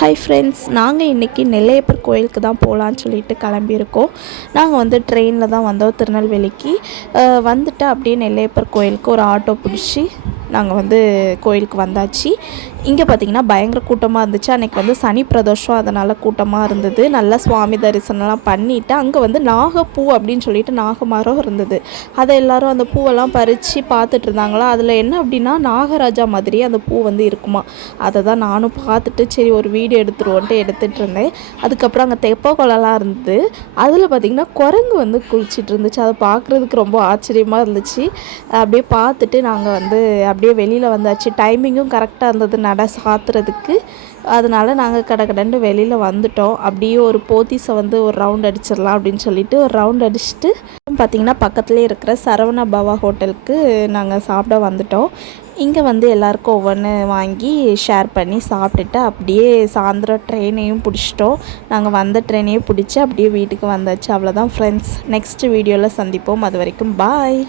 Hi friends, நாங்கள் இன்றைக்கி நெல்லையப்பர் கோயிலுக்கு தான் போகலான்னு சொல்லிட்டு கிளம்பியிருக்கோம். நாங்கள் வந்து ட்ரெயினில் தான் வந்தோம் திருநெல்வேலிக்கு. வந்துட்டு அப்படியே நெல்லையப்பர் கோயிலுக்கு ஒரு ஆட்டோ பிடிச்சி நாங்கள் வந்து கோயிலுக்கு வந்தாச்சு. இங்கே பார்த்திங்கன்னா பயங்கர கூட்டமாக இருந்துச்சு. அன்றைக்கி வந்து சனி பிரதோஷம், அதனால் கூட்டமாக இருந்தது. நல்லா சுவாமி தரிசனம்லாம் பண்ணிவிட்டு அங்கே வந்து நாகப்பூ அப்படின்னு சொல்லிட்டு நாகமரம் இருந்தது. அதை எல்லோரும் அந்த பூவெல்லாம் பறித்து பார்த்துட்டு இருந்தாங்களா. அதில் என்ன அப்படின்னா நாகராஜா மாதிரி அந்த பூ வந்து இருக்குமா. அதை தான் நானும் பார்த்துட்டு சரி ஒரு வீடியோ எடுத்துருவோன்ட்டு எடுத்துகிட்டு இருந்தேன். அதுக்கப்புறம் அங்கே தெப்ப குளம்லாம் இருந்தது. அதில் பார்த்திங்கன்னா குரங்கு வந்து குளிச்சிட்டு இருந்துச்சு. அதை பார்க்குறதுக்கு ரொம்ப ஆச்சரியமாக இருந்துச்சு. அப்படியே பார்த்துட்டு நாங்கள் வந்து அப்படியே வெளியில் வந்தாச்சு. டைமிங்கும் கரெக்டாக இருந்தது நட சாத்துறதுக்கு. அதனால் நாங்கள் கடகடன்னு வெளியில் வந்துட்டோம். அப்படியே ஒரு போத்தீஸை வந்து ஒரு ரவுண்ட் அடிச்சிடலாம் அப்படின்னு சொல்லிட்டு ஒரு ரவுண்ட் அடிச்சுட்டு பார்த்திங்கன்னா பக்கத்துலேயே இருக்கிற சரவண பவா ஹோட்டலுக்கு நாங்கள் சாப்பிட வந்துட்டோம். இங்கே வந்து எல்லாேருக்கும் ஒவ்வொன்று வாங்கி ஷேர் பண்ணி சாப்பிட்டுட்டு அப்படியே சாயந்தரம் ட்ரெயினையும் பிடிச்சிட்டோம். நாங்கள் வந்த ட்ரெயினையும் பிடிச்சி அப்படியே வீட்டுக்கு வந்தாச்சு. அவ்வளோதான் ஃப்ரெண்ட்ஸ். நெக்ஸ்ட் வீடியோவில் சந்திப்போம். அது வரைக்கும் பாய்.